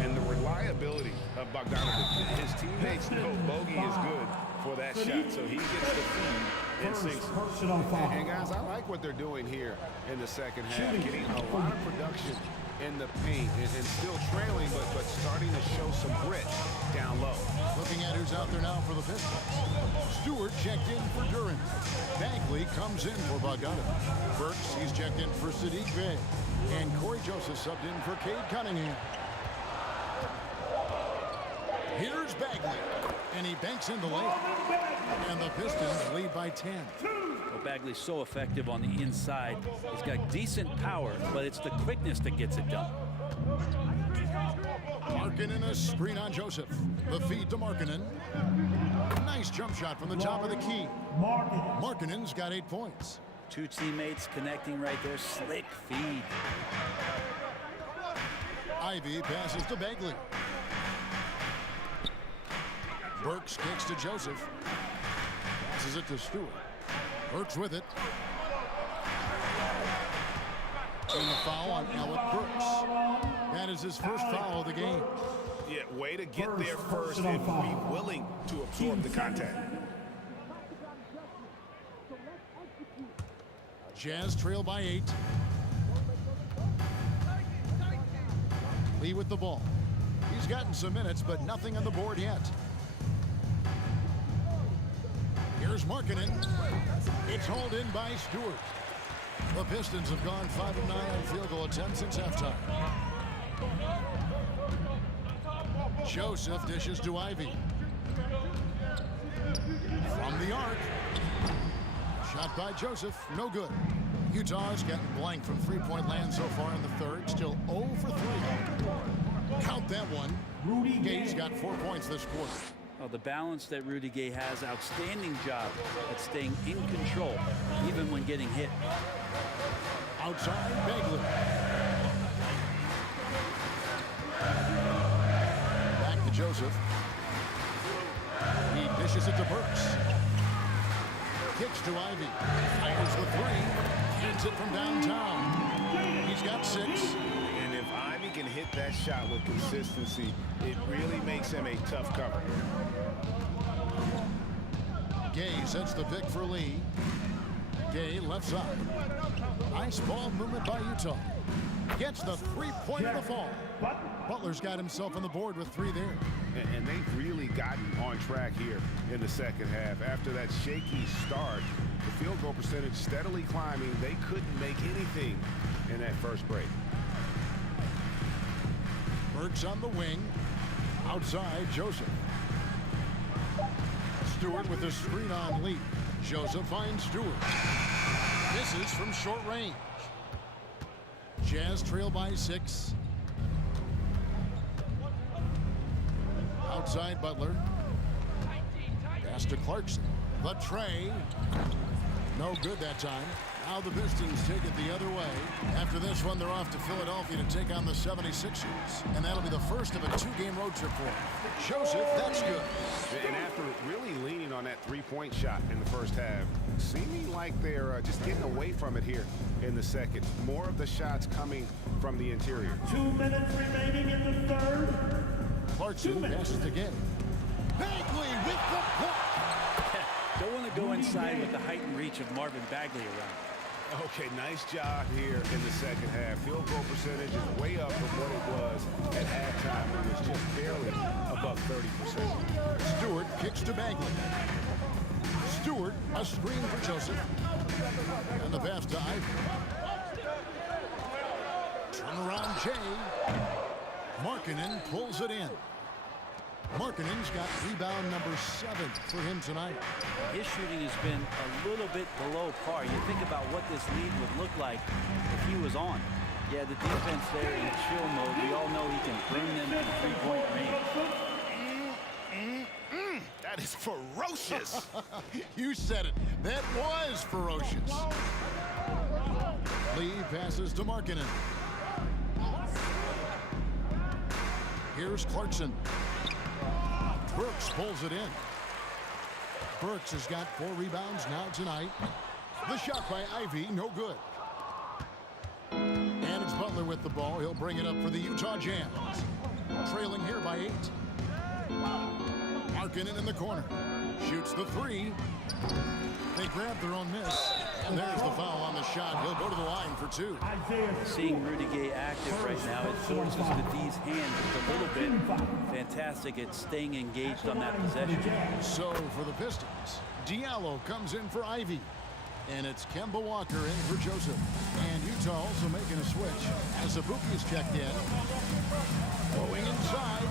And the reliability of Bogdanovic. His teammates know Bogey is good for that shot, so he gets the feed and sinks it. And guys, I like what they're doing here in the second half. Getting a lot of production in the paint and still trailing, but starting to show some grit down low. Looking at who's out there now for the Pistons. Stewart checked in for Duran. Bagley comes in for Bogdanovic. Burks, he's checked in for Sadiq Bey. And Corey Joseph subbed in for Cade Cunningham. Here's Bagley. And he banks in the lane. And the Pistons lead by 10. Well, Bagley's so effective on the inside. He's got decent power, but it's the quickness that gets it done. Markkanen a screen on Joseph. The feed to Markkanen. Nice jump shot from the top of the key. Markkanen's got 8 points. Two teammates connecting right there. Slick feed. Ivy passes to Bagley. Burks kicks to Joseph. Passes it to Stewart. Burks with it. And the foul on Alec Burks. That is his first foul of the game. Yeah, way to get there first and be willing to absorb the contact. Jazz trail by 8. Lee with the ball. He's gotten some minutes, but nothing on the board yet. Here's Markkanen. It's hauled in by Stewart. The Pistons have gone 5 of 9 on field goal attempts since halftime. Joseph dishes to Ivy. From the arc. Shot by Joseph, no good. Utah's gotten blank from three-point land so far in the third. Still 0 for 3. Count that one. Rudy Gay's got 4 points this quarter. Oh, the balance that Rudy Gay has, outstanding job at staying in control, even when getting hit. Outside, Bagley. Back to Joseph. He dishes it to Burks. Kicks to Ivy. Fires the three. Hits it from downtown. He's got 6. And if Ivy can hit that shot with consistency, it really makes him a tough cover. Gay sets the pick for Lee. Gay left side. Nice ball movement by Utah. Gets the three-point of the fall. Butler's got himself on the board with 3 there. And they've really gotten on track here in the second half. After that shaky start, the field goal percentage steadily climbing. They couldn't make anything in that first break. Burks on the wing. Outside, Joseph. Stewart with a screen on Lee. Joseph finds Stewart. Misses from short range. Jazz trail by 6. Outside Butler. Pass to Clarkson. The tray. No good that time. Now the Pistons take it the other way. After this one, they're off to Philadelphia to take on the 76ers. And that'll be the first of a 2-game road trip for them. Joseph, that's good. And after really leaning on that three-point shot in the first half, seeming like they're just getting away from it here in the second. More of the shots coming from the interior. 2 minutes remaining in the third. Clarkson passes again. Bagley with the block. Don't want to go inside with the height and reach of Marvin Bagley around. Okay, nice job here in the second half. Field goal percentage is way up from what it was at halftime when it was just barely above 30%. Stewart kicks to Bagley. Stewart, a screen for Joseph. And the pass to Ivy. Turn around Jay. Markkanen pulls it in. Markkanen's got rebound number 7 for him tonight. His shooting has been a little bit below par. You think about what this lead would look like if he was on. Yeah, the defense there in chill mode. We all know he can bring them to the three-point range. That is ferocious. You said it. That was ferocious. Lee passes to Markkanen. Here's Clarkson. Burks pulls it in. Burks has got 4 rebounds now tonight. The shot by Ivy, no good. And it's Butler with the ball. He'll bring it up for the Utah Jazz. Trailing here by 8. Markkanen in the corner. Shoots the 3. They grab their own miss. And there's the foul on the shot. He'll go to the line for 2. Seeing Rudy Gay active right now, it forces Davi's hand just a little bit. Fantastic at staying engaged on that possession. So for the Pistons, Diallo comes in for Ivy. And it's Kemba Walker in for Joseph. And Utah also making a switch as Abuki is checked in. Going inside.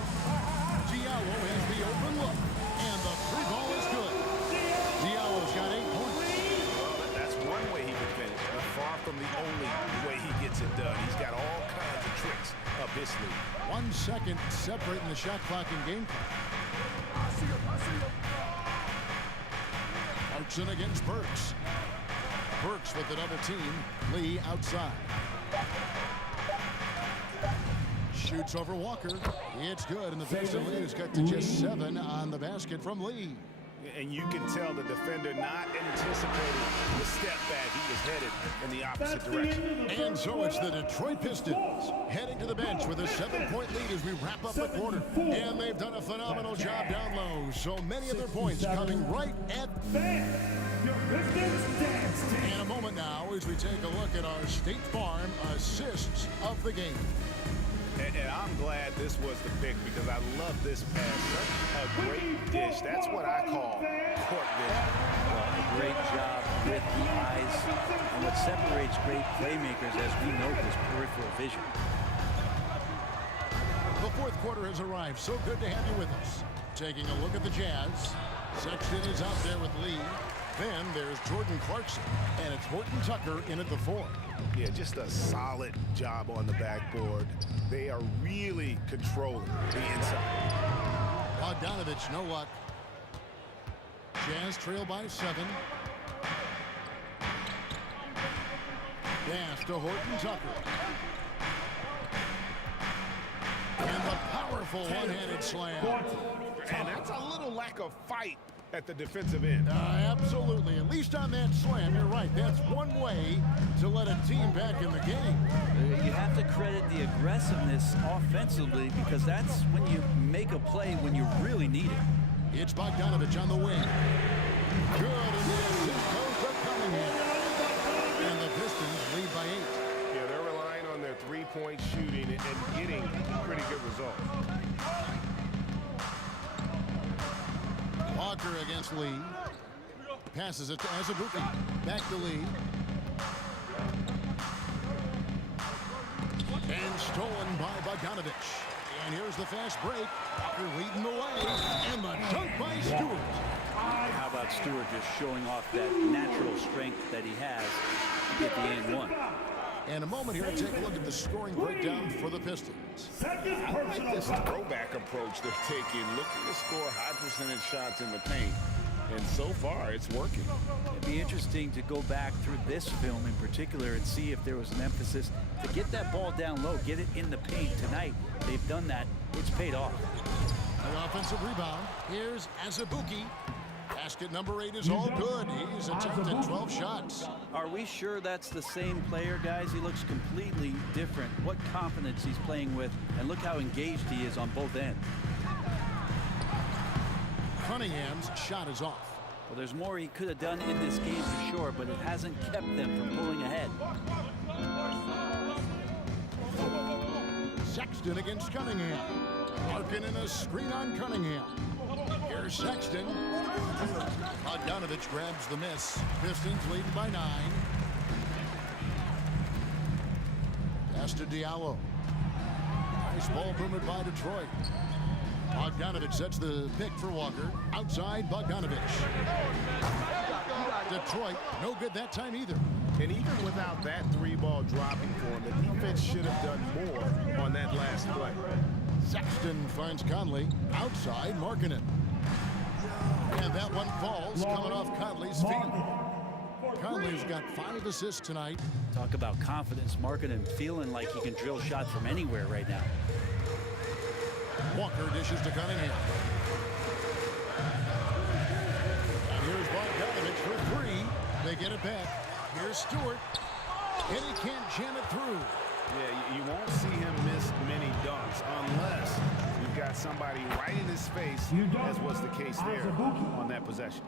Diallo has the open look. And the 3 ball is good. Diallo's got 8 points. That's one way he can finish, but far from the only way he gets it done. He's got all kinds of tricks up his sleeve. 1 second separating the shot clock and game clock. Clarkson against Burks. Burks with the double team. Lee outside. Shoots over Walker. It's good, and the Pistons lead cut to just 7 on the basket from Lee. And you can tell the defender not anticipating the step back. He was headed in the opposite direction. And so it's the Detroit Pistons heading to the bench with a 7-point lead as we wrap up the quarter. And they've done a phenomenal job down low. So many of their points coming right at Your Pistons dance team. in a moment now as we take a look at our State Farm assists of the game. And I'm glad this was the pick because I love this pass. Such a great dish. That's what I call court vision. Well, a great job with the eyes. And what separates great playmakers, as we know, is peripheral vision. The 4th quarter has arrived. So good to have you with us. Taking a look at the Jazz. Sexton is out there with Lee. Then there's Jordan Clarkson. And it's Horton Tucker in at the 4. Yeah, just a solid job on the backboard. They are really controlling the inside. Bogdanovich, no luck. Jazz trail by 7. Pass to Horton Tucker. And the powerful one-handed slam. And that's a little lack of fight at the defensive end. Absolutely. At least on that slam, you're right. That's one way to let a team back in the game. You have to credit the aggressiveness offensively because that's when you make a play when you really need it. It's Bogdanovich on the wing. Good, and the assist goes to Cunningham. And the Pistons lead by 8. Yeah, they're relying on their three-point shooting and getting pretty good results. Walker against Lee. Passes it to Azubuike. Back to Lee. And stolen by Bogdanovich. And here's the fast break. Walker leading the way. And the dunk by Stewart. How about Stewart just showing off that natural strength that he has to get the and one? And a moment here to take a look at the scoring breakdown for the Pistons. I like this throwback approach they're taking, looking to score high percentage shots in the paint and so far, it's working. It'd be interesting to go back through this film in particular and see if there was an emphasis to get that ball down low, get it in the paint. Tonight, they've done that. It's paid off. The offensive rebound. Here's Azubuike. Basket number 8 is all good. He's attempted 12 shots. Are we sure that's the same player, guys? He looks completely different. What confidence he's playing with, and look how engaged he is on both ends. Cunningham's shot is off. Well, there's more he could have done in this game for sure, but it hasn't kept them from pulling ahead. Sexton against Cunningham. Larkin in a screen on Cunningham. Here's Sexton. Bogdanovich grabs the miss. Pistons leading by 9. Pass to Diallo. Nice ball movement by Detroit. Bogdanovich sets the pick for Walker. Outside Bogdanovich. Detroit, no good that time either. And even without that 3-ball dropping for him, the defense should have done more on that last play. Sexton finds Conley. Outside Markkanen. And that one falls, coming off Conley's feet. Conley's got 5 assists tonight. Talk about confidence. Markkanen feeling like he can drill shots from anywhere right now. Walker dishes to Cunningham. And here's Bogdanovich for 3. They get it back. Here's Stewart. And he can't jam it through. Yeah, you won't see him miss many dunks unless you've got somebody right in his face, as was the case there on that possession.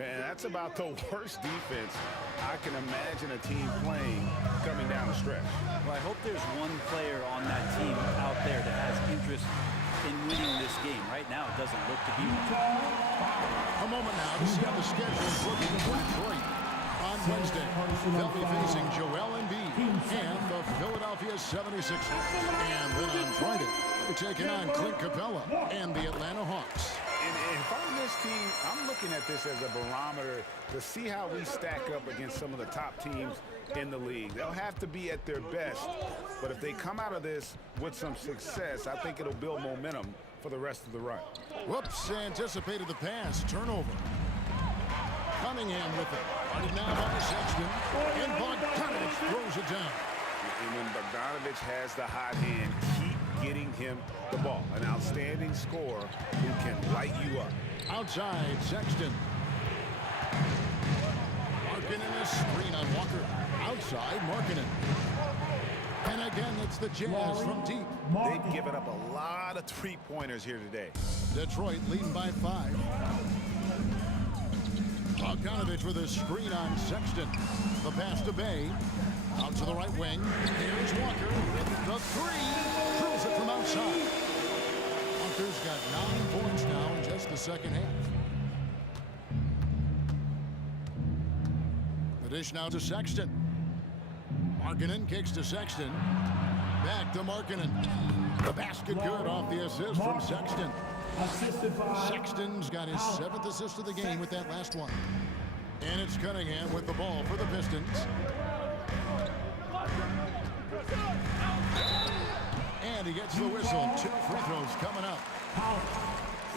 And that's about the worst defense I can imagine a team playing coming down the stretch. Well, I hope there's one player on that team out there that has interest in winning this game. Right now, it doesn't look to be one. A moment now to see how the schedule is looking for Detroit. On Wednesday, they'll be facing Joel Embiid and the Philadelphia 76ers. And then on Friday, they're taking on Clint Capella and the Atlanta Hawks. And if I'm this team, I'm looking at this as a barometer to see how we stack up against some of the top teams in the league. They'll have to be at their best, but if they come out of this with some success, I think it'll build momentum for the rest of the run. Whoops, anticipated the pass. Turnover. Cunningham with it. Started now by Sexton. And Bogdanovich throws it down. And when Bogdanovich has the hot hand, keep getting him the ball. An outstanding scorer who can light you up. Outside, Sexton. Markkanen a screen on Walker. Outside, Markkanen. And again, it's the Jazz from deep. They've given up a lot of 3-pointers here today. Detroit leading by 5. Bogdanovich with a screen on Sexton. The pass to Bay. Out to the right wing. Here's Walker with the 3. Drills it from outside. Walker's got 9 points now in just the second half. The dish now to Sexton. Markkanen kicks to Sexton. Back to Markkanen. The basket good off the assist from Sexton. Sexton's got his 7th assist of the game with that last one. And it's Cunningham with the ball for the Pistons. And he gets the whistle. 2 free throws coming up.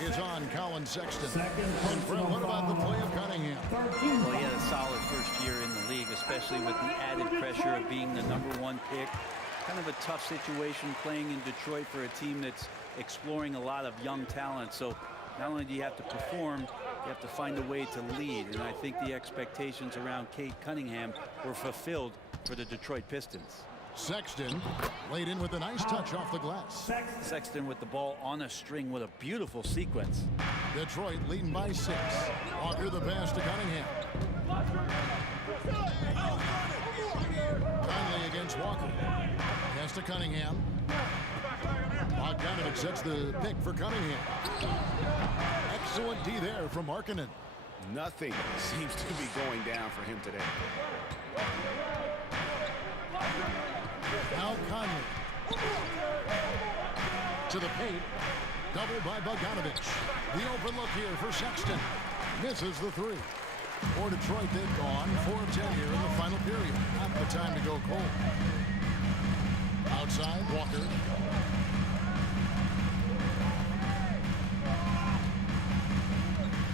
Is on Colin Sexton. And Fred, what about the play of Cunningham? Well, he had a solid first year in the league, especially with the added pressure of being the #1 pick. Kind of a tough situation playing in Detroit for a team that's exploring a lot of young talent. So not only do you have to perform, you have to find a way to lead. And I think the expectations around Cade Cunningham were fulfilled for the Detroit Pistons. Sexton laid in with a nice touch off the glass. Sexton with the ball on a string with a beautiful sequence. Detroit leading by 6. Walker the pass to Cunningham. Conley against Walker. Pass to Cunningham. Bogdanovich sets the pick for Cunningham. Excellent D there from Markkanen. Nothing seems to be going down for him today. Now Conley. To the paint. Doubled by Bogdanovich. The open look here for Sexton. Misses the 3. For Detroit, they've gone 4 of 10 here in the final period. Not the time to go cold. Outside, Walker.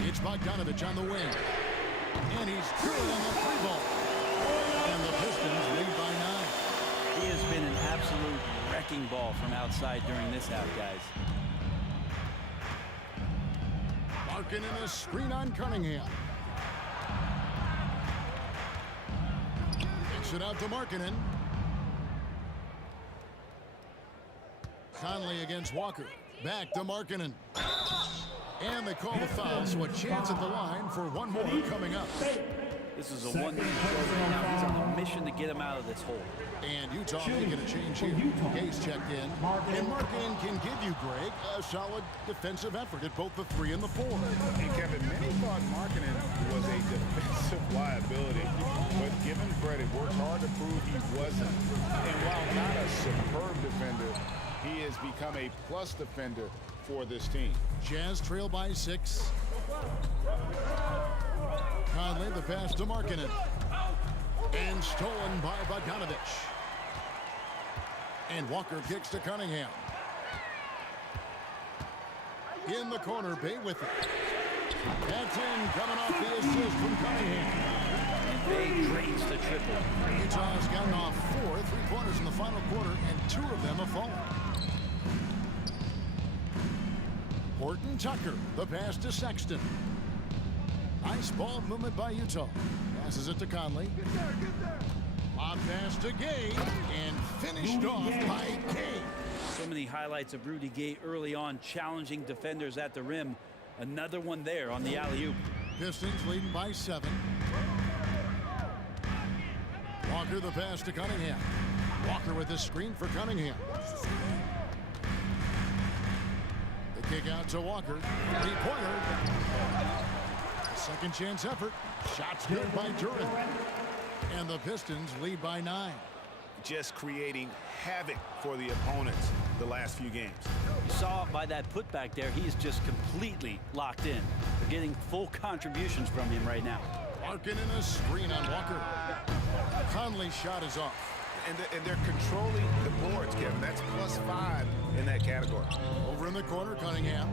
It's Bogdanovich on the wing. And he's good on the three ball. And the Pistons lead by 9. He has been an absolute wrecking ball from outside during this half, guys. Larkin in a screen on Cunningham. Kicks it out to Markkanen. Conley against Walker. Back to Markkanen. And they call the foul, so a chance at the line for one more coming up. This is a one-man show right now. He's on a mission to get him out of this hole. And Utah making a change here. Gay's checked in. And Markkanen can give you, Greg, a solid defensive effort at both the 3 and the 4. And Kevin, many thought Markkanen was a defensive liability, but given credit, worked hard to prove he wasn't. And while not a superb defender, he has become a plus defender for this team. Jazz trail by 6. Conley, the pass to Markkanen. And stolen by Bogdanovich. And Walker kicks to Cunningham. In the corner, Bay with it. That's in, coming off the assist from Cunningham. And Bay drains the triple. Utah's gotten off 4 3-pointers in the final quarter, and 2 of them have fallen. Horton Tucker, the pass to Sexton. Nice ball movement by Utah. Passes it to Conley. Lob pass to Gay, and finished off by Gay. So many highlights of Rudy Gay early on, challenging defenders at the rim. Another one there on the alley-oop. Pistons leading by 7. Walker the pass to Cunningham. Walker with the screen for Cunningham. The kick out to Walker. 3-pointer. Second chance effort. Shots good by Duran. And the Pistons lead by 9. Just creating havoc for the opponents the last few games. You saw by that putback there, he is just completely locked in. They're getting full contributions from him right now. Larkin in a screen on Walker. Conley's shot is off. And they're controlling the boards, Kevin. That's +5 in that category. Over in the corner, Cunningham.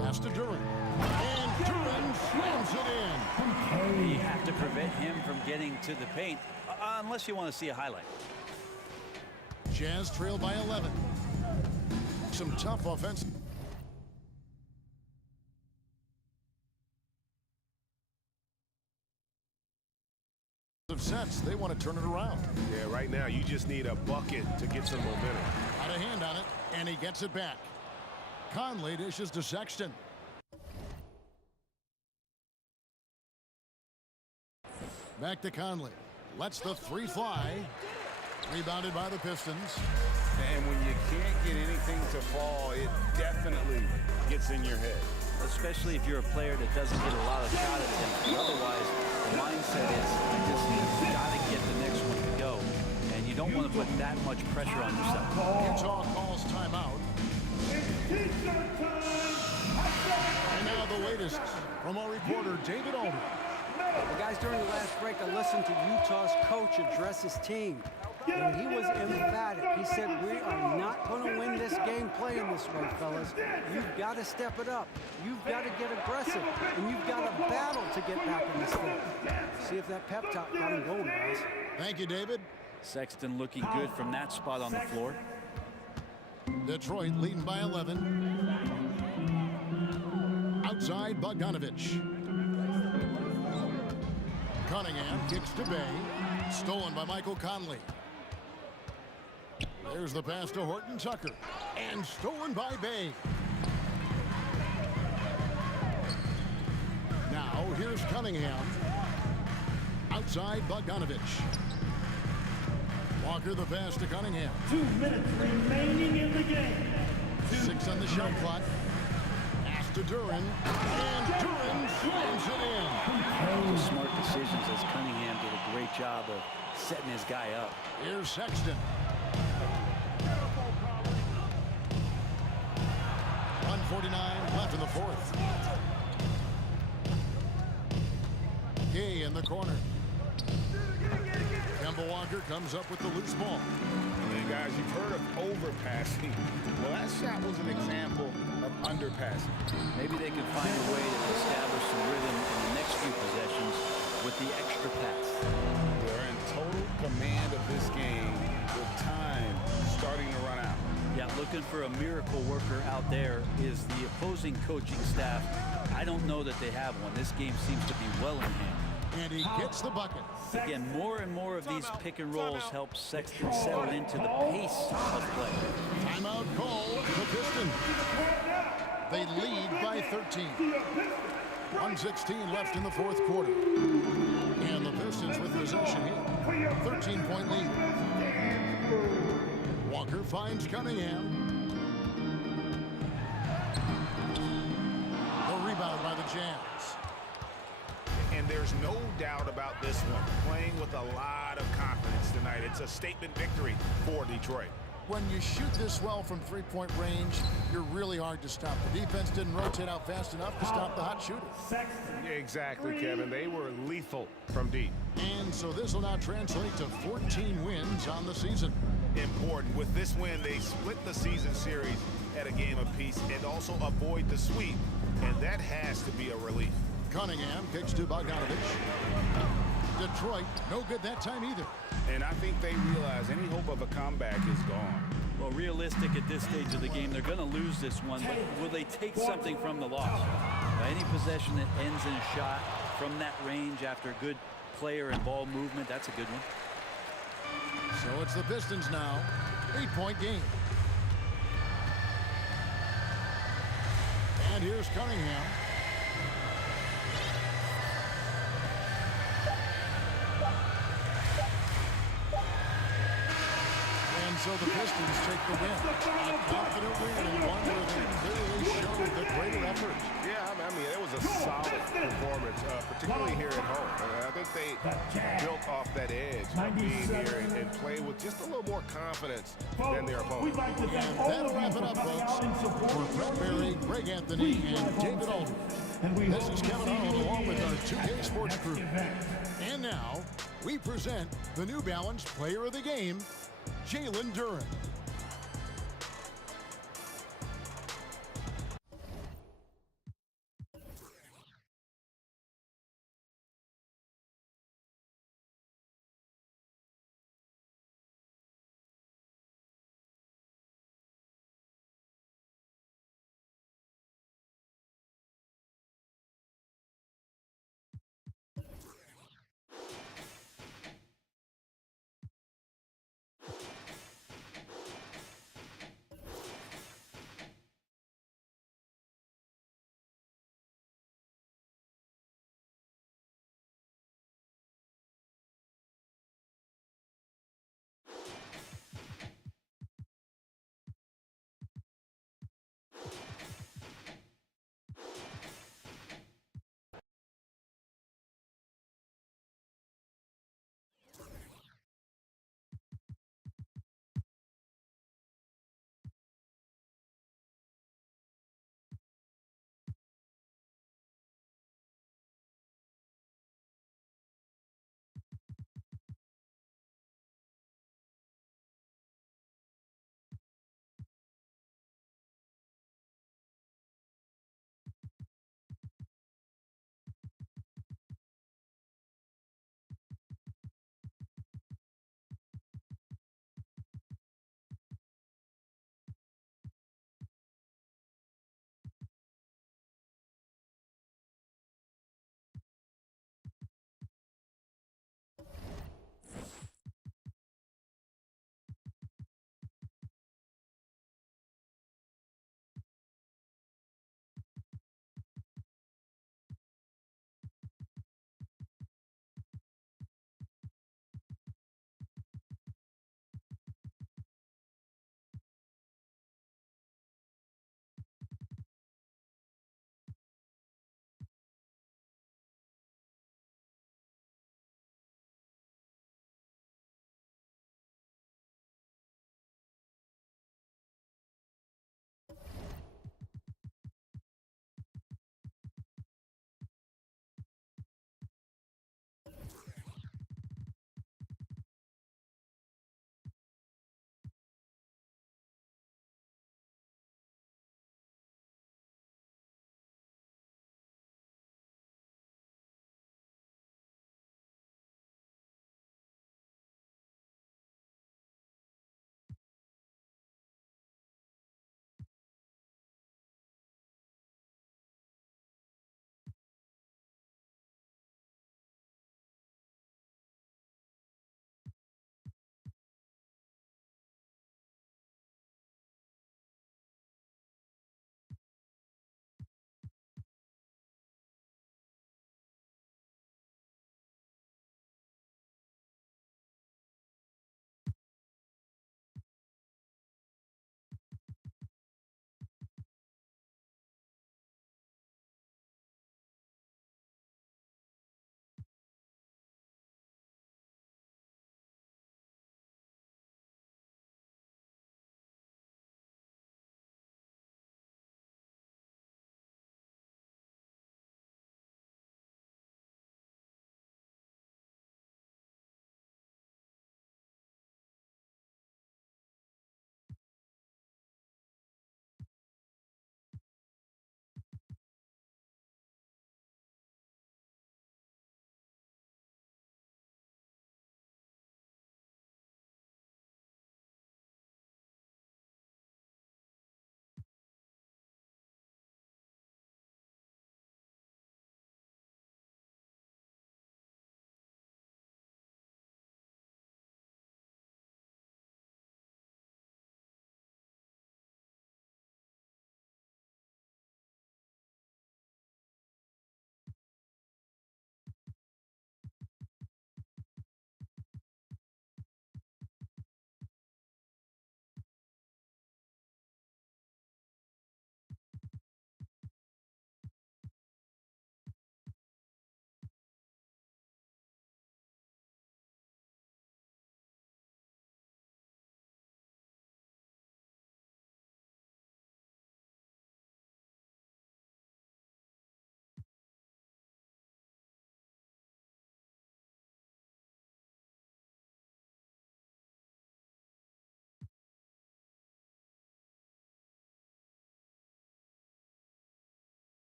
Pass to Duran. And Duran slams it in. You have to prevent him from getting to the paint, unless you want to see a highlight. Jazz trail by 11. Some tough offense. Sets, they want to turn it around. Yeah, right now you just need a bucket to get some momentum. Got a hand on it, and he gets it back. Conley dishes to Sexton. Back to Conley. Lets the 3 fly. Rebounded by the Pistons. And when you can't get anything to fall, it definitely gets in your head. Especially if you're a player that doesn't get a lot of shot attempts. Otherwise, the mindset is you just got to get the next one to go. And you don't want to put that much pressure on yourself. Utah calls timeout. And now the latest from our reporter, David Aldridge. Well, guys, during the last break, I listened to Utah's coach address his team. And he was emphatic. He said, we are not going to win this game playing this way, fellas. You've got to step it up. You've got to get aggressive. And you've got to battle to get back in this thing. See if that pep talk got him going, guys. Thank you, David. Sexton looking good from that spot on the floor. Detroit leading by 11. Outside, Bogdanovich. Cunningham kicks to Bay. Stolen by Michael Conley. There's the pass to Horton Tucker. And stolen by Bay. Now here's Cunningham. Outside, Bogdanovich. Walker the pass to Cunningham. 2 minutes remaining in the game. 6 on the shot clock. Pass to Duran. And Duran slams it in. Those smart decisions as Cunningham did a great job of setting his guy up. Here's Sexton. 1:49 left in the 4th. Gay in the corner. Kemba Walker comes up with the loose ball. And then, guys, you've heard of overpassing. Well, that shot was an example of underpassing. Maybe they can find a way to establish some rhythm in the next few possessions with the extra pass. They're in total command of this game with time starting to run out. Yeah, looking for a miracle worker out there is the opposing coaching staff. I don't know that they have one. This game seems to be well in hand. And he gets the bucket. Again, more and more of these pick and rolls help Sexton settle into the pace of play. Timeout call to the Pistons. They lead by 13. 1:16 left in the fourth quarter. And the Pistons with possession here. 13-point lead. Walker finds Cunningham. The rebound by the Jazz. And there's no doubt about this one. Playing with a lot of confidence tonight. It's a statement victory for Detroit. When you shoot this well from three-point range, you're really hard to stop. The defense didn't rotate out fast enough to stop the hot shooter. Exactly, Kevin. They were lethal from deep. And so this will now translate to 14 wins on the season. Important. With this win, they split the season series at a game apiece and also avoid the sweep. And that has to be a relief. Cunningham kicks to Bogdanovich. Detroit, no good that time either. And I think they realize any hope of a comeback is gone. Well, realistic at this stage of the game, they're going to lose this one, but will they take something from the loss? Any possession that ends in a shot from that range after good player and ball movement, that's a good one. So it's the Pistons now. 8-point game. And here's Cunningham. And so the Pistons take the win. A confident win and one where they clearly showed the greater effort. Yeah, I mean, it was a solid performance, particularly here at home. I think they built off that edge of being here and play with just a little more confidence than their opponent. And that'll wrap it up, folks. For Brett Berry, Greg Anthony, and David Aldridge. This is Kevin Arnold along with our 2K Sports crew. And now, we present the New Balance Player of the Game, Jalen Duren.